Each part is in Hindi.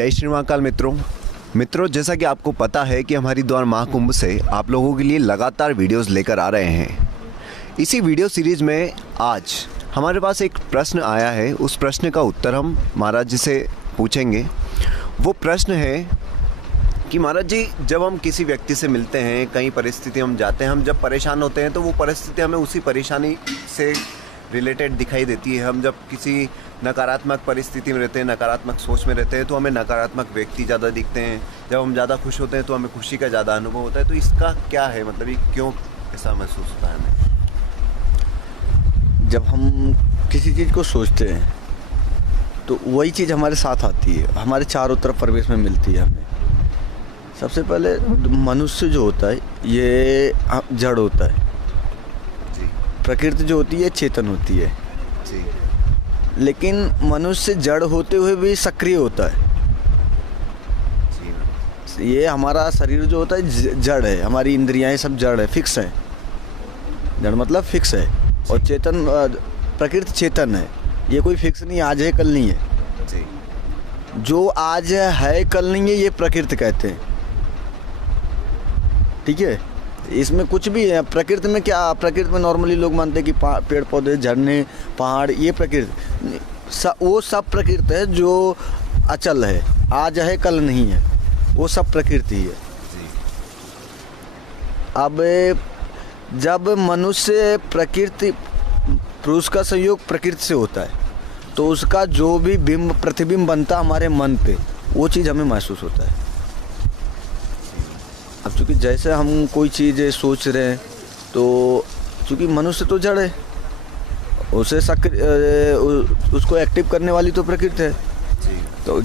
जय श्री महाकाल मित्रों, जैसा कि आपको पता है कि हमारी द्वार महाकुंभ से आप लोगों के लिए लगातार वीडियोस लेकर आ रहे हैं। इसी वीडियो सीरीज़ में आज हमारे पास एक प्रश्न आया है। उस प्रश्न का उत्तर हम महाराज जी से पूछेंगे। वो प्रश्न है कि महाराज जी, जब हम किसी व्यक्ति से मिलते हैं, कई परिस्थिति हम जाते हैं, हम जब परेशान होते हैं तो वो परिस्थिति हमें उसी परेशानी से रिलेटेड दिखाई देती है। हम जब किसी नकारात्मक परिस्थिति में रहते हैं, नकारात्मक सोच में रहते हैं, तो हमें नकारात्मक व्यक्ति ज़्यादा दिखते हैं। जब हम ज़्यादा खुश होते हैं तो हमें खुशी का ज़्यादा अनुभव होता है। तो इसका क्या है, मतलब ये क्यों ऐसा महसूस होता है हमें? जब हम किसी चीज़ को सोचते हैं तो वही चीज़ हमारे साथ आती है, हमारे चारों तरफ परिवेश में मिलती है हमें। सबसे पहले मनुष्य जो होता है ये जड़ होता है जी। प्रकृति जो होती है चेतन होती है जी। लेकिन मनुष्य जड़ होते हुए भी सक्रिय होता है जी। ये हमारा शरीर जो होता है जड़ है, हमारी इंद्रियां सब जड़ है, फिक्स है। जड़ मतलब फिक्स है। और चेतन प्रकृति चेतन है, ये कोई फिक्स नहीं, आज है कल नहीं है जी। जो आज है कल नहीं है ये प्रकृति कहते हैं। ठीक है, इसमें कुछ भी है। प्रकृति में क्या, प्रकृति में नॉर्मली लोग मानते हैं कि पेड़ पौधे, झरने, पहाड़, ये प्रकृति वो सब प्रकृति है जो अचल है, आज है कल नहीं है, वो सब प्रकृति है जी। अब जब मनुष्य प्रकृति, पुरुष का संयोग प्रकृति से होता है तो उसका जो भी बिंब प्रतिबिंब बनता हमारे मन पे, वो चीज़ हमें महसूस होता है। अब चूँकि जैसे हम कोई चीज़ सोच रहे हैं तो चूँकि मनुष्य तो जड़ है, उसे उसको एक्टिव करने वाली तो प्रकृति है जी। तो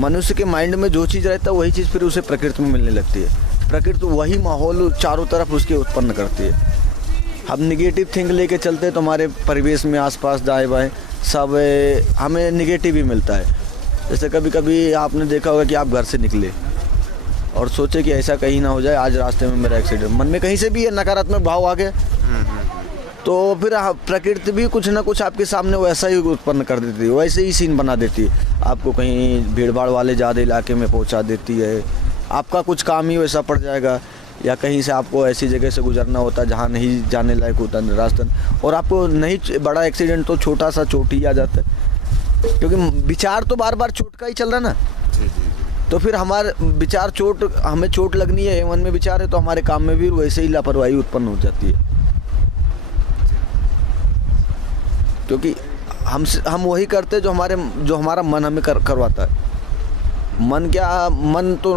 मनुष्य के माइंड में जो चीज़ रहता है वही चीज़ फिर उसे प्रकृति में मिलने लगती है। प्रकृति वही माहौल चारों तरफ उसके उत्पन्न करती है। हम निगेटिव थिंक लेके चलते हैं तो हमारे परिवेश में आसपास दाएं बाएं सब हमें निगेटिव ही मिलता है। जैसे कभी कभी आपने देखा होगा कि आप घर से निकले और सोचे कि ऐसा कहीं ना हो जाए आज रास्ते में मेरा एक्सीडेंट, मन में कहीं से भी नकारात्मक भाव आ गए तो फिर प्रकृति भी कुछ ना कुछ आपके सामने वैसा ही उत्पन्न कर देती है, वैसे ही सीन बना देती है। आपको कहीं भीड़ भाड़ वाले ज़्यादा इलाके में पहुंचा देती है, आपका कुछ काम ही वैसा पड़ जाएगा, या कहीं से आपको ऐसी जगह से गुजरना होता है जहाँ नहीं जाने लायक होता रास्ता, और आपको नहीं बड़ा एक्सीडेंट तो छोटा सा चोट ही आ जाता है, क्योंकि विचार तो बार बार चोट का ही चल रहा है ना। जी जी। तो फिर हमारे विचार चोट, हमें चोट लगनी है, मन में विचार है तो हमारे काम में भी वैसे ही लापरवाही उत्पन्न हो जाती है, क्योंकि हम वही करते हैं जो हमारा मन हमें करवाता है। मन क्या, मन तो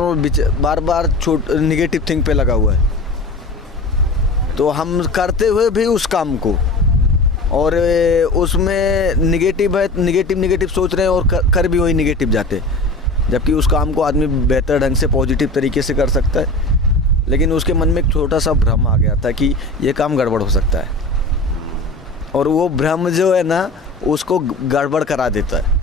बार बार निगेटिव थिंग पे लगा हुआ है, तो हम करते हुए भी उस काम को, और उसमें निगेटिव है, निगेटिव सोच रहे हैं और कर भी वही निगेटिव जाते, जबकि उस काम को आदमी बेहतर ढंग से पॉजिटिव तरीके से कर सकता है, लेकिन उसके मन में एक छोटा सा भ्रम आ गया था कि ये काम गड़बड़ हो सकता है, और वो भ्रम जो है ना उसको गड़बड़ करा देता है।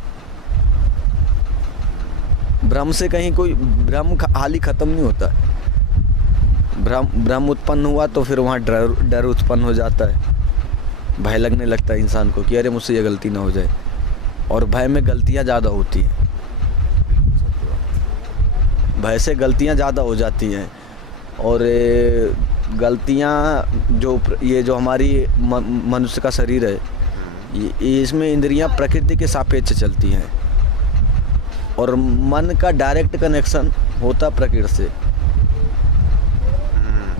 भ्रम से कहीं कोई भ्रम हाल ही ख़त्म नहीं होता। भ्रम उत्पन्न हुआ तो फिर वहाँ डर उत्पन्न हो जाता है, भय लगने लगता है इंसान को कि अरे मुझसे ये गलती ना हो जाए, और भय में गलतियाँ ज़्यादा होती हैं, भय से गलतियाँ ज़्यादा हो जाती हैं। और गलतियाँ जो हमारी मनुष्य का शरीर है, इसमें इंद्रियाँ प्रकृति के सापेक्ष चलती हैं, और मन का डायरेक्ट कनेक्शन होता प्रकृति से।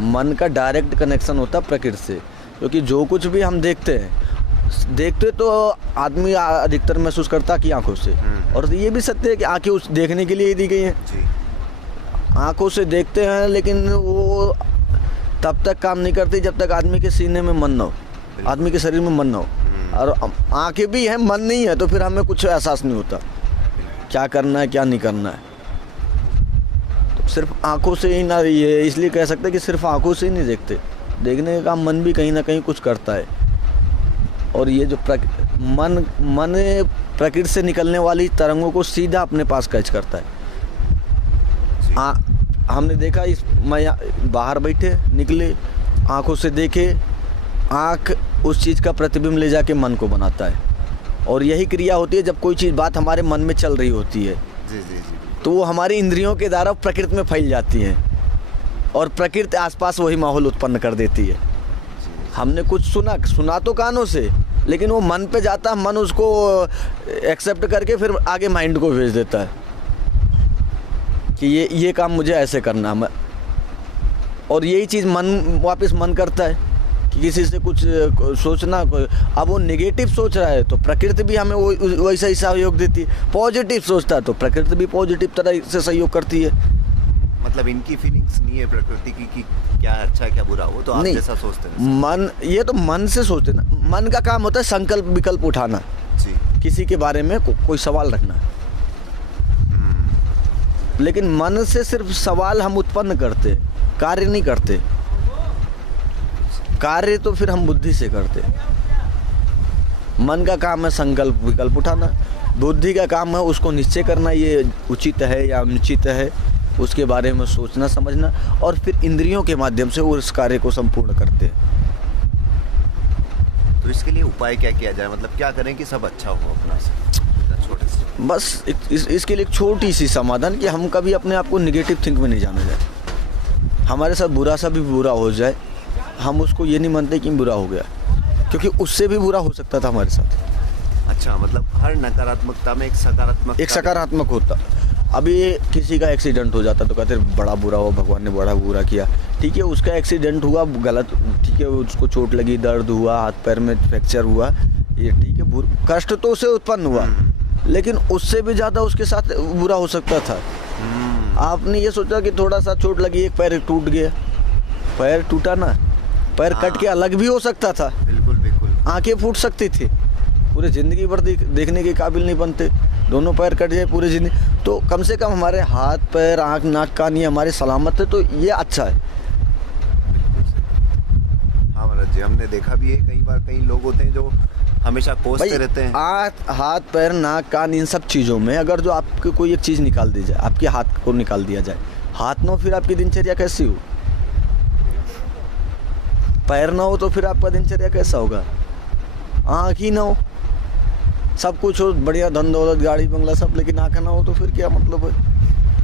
मन का डायरेक्ट कनेक्शन होता प्रकृति से, क्योंकि जो कुछ भी हम देखते तो आदमी अधिकतर महसूस करता कि आंखों से, और ये भी सत्य है कि आंखें उस देखने के लिए ही दी गई हैं। आंखों से देखते हैं, लेकिन वो तब तक काम नहीं करती जब तक आदमी के सीने में मन ना हो, आदमी के शरीर में मन ना हो। और आंखें भी हैं, मन नहीं है, तो फिर हमें कुछ एहसास नहीं होता क्या करना है क्या नहीं करना है। तो सिर्फ आंखों से ही ना, ये इसलिए कह सकते हैं कि सिर्फ आंखों से ही नहीं देखते, देखने का मन भी कहीं ना कहीं कुछ करता है। और ये जो मन प्रकृति से निकलने वाली तरंगों को सीधा अपने पास कैच करता है। हमने देखा, बाहर बैठे निकले, आंखों से देखे, आँख उस चीज़ का प्रतिबिंब ले जाके मन को बनाता है, और यही क्रिया होती है जब कोई चीज़ बात हमारे मन में चल रही होती है। जी जी जी। तो वो हमारी इंद्रियों के द्वारा प्रकृति में फैल जाती हैं और प्रकृति आसपास वही माहौल उत्पन्न कर देती है। हमने कुछ सुना तो कानों से, लेकिन वो मन पे जाता है, मन उसको एक्सेप्ट करके फिर आगे माइंड को भेज देता है कि ये काम मुझे ऐसे करना है, और यही चीज़ वापस मन करता है कि किसी से कुछ सोचना। अब वो नेगेटिव सोच रहा है तो प्रकृति भी हमें वो वैसा ही सहयोग देती है। पॉजिटिव सोचता है तो प्रकृति भी पॉजिटिव तरह से सहयोग करती है। मतलब इनकी फीलिंग्स नहीं है प्रकृति की कि क्या अच्छा क्या बुरा, वो तो आप जैसा सोचते हैं। मन, ये तो मन से सोचते ना, मन का काम होता है संकल्प विकल्प उठाना जी, किसी के बारे में कोई सवाल रखना। लेकिन मन से सिर्फ सवाल हम उत्पन्न करते, कार्य नहीं करते। कार्य तो फिर हम बुद्धि से करते। मन का काम है संकल्प विकल्प उठाना, बुद्धि का काम है उसको निश्चय करना, ये उचित है या अनुचित है, उसके बारे में सोचना समझना, और फिर इंद्रियों के माध्यम से वो उस कार्य को संपूर्ण करते हैं। तो इसके लिए उपाय क्या किया जाए, मतलब क्या करें कि सब अच्छा हो अपना से, छोटे से? बस इसके लिए एक छोटी सी समाधान कि हम कभी अपने आप को निगेटिव थिंक में नहीं जाना जाए। हमारे साथ बुरा सा भी बुरा हो जाए, हम उसको ये नहीं मानते कि बुरा हो गया, क्योंकि उससे भी बुरा हो सकता था हमारे साथ। अच्छा, मतलब हर नकारात्मकता में एक सकारात्मक होता। अभी किसी का एक्सीडेंट हो जाता तो कहते बड़ा बुरा हुआ, भगवान ने बड़ा बुरा किया। ठीक है, उसका एक्सीडेंट हुआ गलत, ठीक है, उसको चोट लगी, दर्द हुआ, हाथ पैर में फ्रैक्चर हुआ, ये ठीक है, कष्ट तो उसे उत्पन्न हुआ, लेकिन उससे भी ज़्यादा उसके साथ बुरा हो सकता था। आपने ये सोचा कि थोड़ा सा चोट लगी, एक पैर टूट गया, पैर टूटा ना, पैर कट के अलग भी हो सकता था। बिल्कुल बिल्कुल। आंखें फूट सकती थी, पूरे ज़िंदगी भर देखने के काबिल नहीं बनते। दोनों पैर कट जाए पूरी ज़िंदगी, तो कम से कम हमारे हाथ पैर आँख नाक कान ये हमारे सलामत है, तो ये अच्छा है। हाँ महाराज जी, हमने देखा भी है कई बार, कई लोग होते हैं जो हमेशा कोसते रहते हैं। हाथ पैर नाक कान इन सब चीज़ों में अगर जो आपकी कोई एक चीज़ निकाल दी जाए, आपके हाथ को निकाल दिया जाए, हाथ ना हो फिर आपकी दिनचर्या कैसी हो? पैर ना हो तो फिर आपका दिनचर्या कैसा होगा? आँख ही ना हो, सब कुछ हो, बढ़िया धन दौलत गाड़ी बंगला सब, लेकिन आँख ना हो तो फिर क्या मतलब है?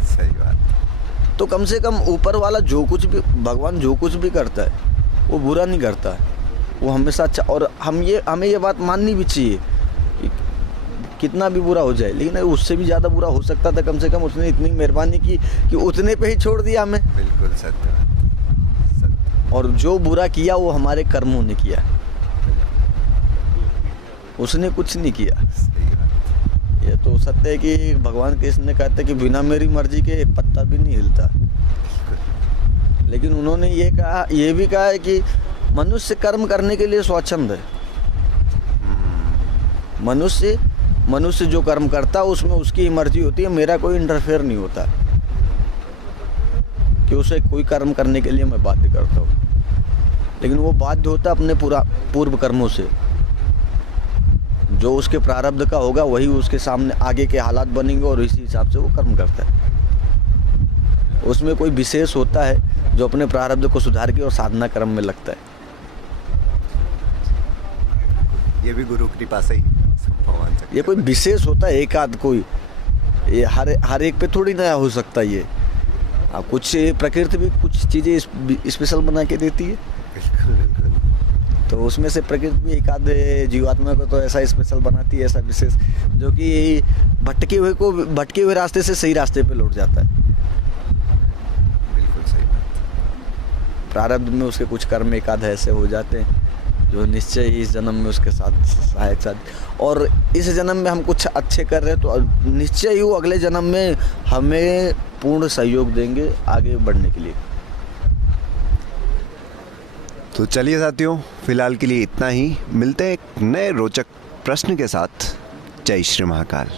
सही बात। तो कम से कम ऊपर वाला जो कुछ भी, भगवान जो कुछ भी करता है वो बुरा नहीं करता है, वो हमेशा अच्छा। और हमें ये बात माननी भी चाहिए कि कितना भी बुरा हो जाए, लेकिन उससे भी ज़्यादा बुरा हो सकता था, कम से कम उसने इतनी मेहरबानी की कि उतने पे ही छोड़ दिया हमें। बिल्कुल सत्य। और जो बुरा किया वो हमारे कर्मों ने किया, उसने कुछ नहीं किया। ये तो सत्य है कि भगवान कृष्ण ने कहते कि बिना मेरी मर्जी के एक पत्ता भी नहीं हिलता, लेकिन उन्होंने ये भी कहा है कि मनुष्य कर्म करने के लिए स्वच्छंद है। मनुष्य जो कर्म करता है उसमें उसकी मर्जी होती है, मेरा कोई इंटरफेयर नहीं होता कि उसे कोई कर्म करने के लिए मैं बाध्य करता हूँ, लेकिन वो बाध्य होता अपने पूर्व कर्मों से। जो उसके प्रारब्ध का होगा वही उसके सामने आगे के हालात बनेंगे और इसी हिसाब से वो कर्म करता है। उसमें कोई विशेष होता है जो अपने प्रारब्ध को सुधार के और साधना कर्म में लगता है। ये भी गुरु कृपा से ही भगवान से। ये कोई विशेष होता है, एक आध कोई, ये हर एक पे थोड़ी नया हो सकता ये। अब कुछ प्रकृति भी कुछ चीज़ें स्पेशल बना के देती है। बिल्कुल बिल्कुल। तो उसमें से प्रकृति भी एक आध जीवात्मा को तो ऐसा स्पेशल बनाती है, ऐसा विशेष, जो कि भटके हुए रास्ते से सही रास्ते पे लौट जाता है। बिल्कुल सही बात। प्रारब्ध में उसके कुछ कर्म एक आध ऐसे हो जाते हैं जो निश्चय ही इस जन्म में उसके साथ सहायक साथ, और इस जन्म में हम कुछ अच्छे कर रहे हैं तो निश्चय ही वो अगले जन्म में हमें पूर्ण सहयोग देंगे आगे बढ़ने के लिए। तो चलिए साथियों, फिलहाल के लिए इतना ही। मिलते हैं एक नए रोचक प्रश्न के साथ। जय श्री महाकाल।